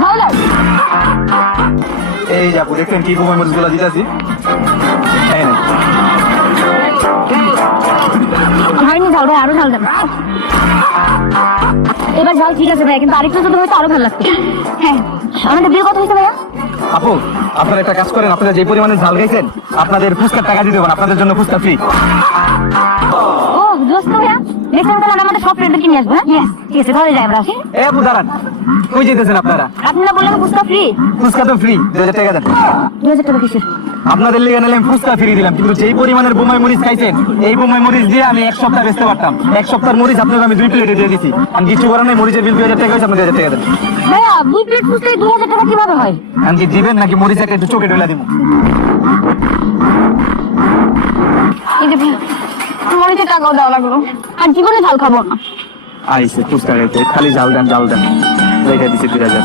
ঝাল দাও। এই যাবো দেখেন কি বোমাই মরিচ গুলা দিতেছি। হয়নি ঝাল ভাই, আরো ঝাল দেন। এবার ঝাল ঠিক আছে ভাই, কিন্তু আরেকটু যদি হয়তো আরো ভালো লাগতো। হ্যাঁ, আমাদের বিল কত হয়েছে ভাইয়া? আপু আপনারা একটা কাজ করেন, আপনারা যে পরিমাণে ঝাল খাইছেন আপনাদের ফুচকার টাকা দিতে হবে, আপনাদের জন্য ফুচকা ফ্রি। ও দোস্ত ভাইয়া, নেক্সট টাইম তাহলে আমাদের সব ফ্রেন্ডকে নিয়ে আসবো। হ্যাঁ ঠিক আছে, তাহলে যাই আমরা। আসি। এ আপু দাঁড়ান, কই যেতেছেন আপনারা? আপনারা বললেন ফুচকা ফ্রি। ফুচকা তো ফ্রি, 2000 টাকা দেন। 2000 টাকা কিসের? আপনাদের লিগে নিলাম ফুচকা ফ্রি দিলাম, কিন্তু যেই পরিমাণের বোমাই মরিচ খাইছেন এই বোমাই মরিচ দিয়ে আমি 1 সপ্তাহ বেচতে পারতাম। 1 সপ্তাহের মরিচ আপনাকে আমি 2 প্লেটে দিয়ে দিছি। আমি কিছু করার নাই, মরিচের বিল 2000 টাকা হয়েছে, আপনি 2000 টাকা দেন। ভাইয়া 2 প্লেট ফুচকা 2000 টাকা কিভাবে হয়? আমি কি দিবেন নাকি মরিচ একটা একটু চোখে ঢেলা দিব? এই যে ভাইয়া, মরিচের টাকাও দেওয়া লাগলো, আর জীবনে ঝাল খাবো না। আইসে ফুচকা খাইতে খালি ঝাল দেন ঝাল দেন, রেখে দিছি 2000।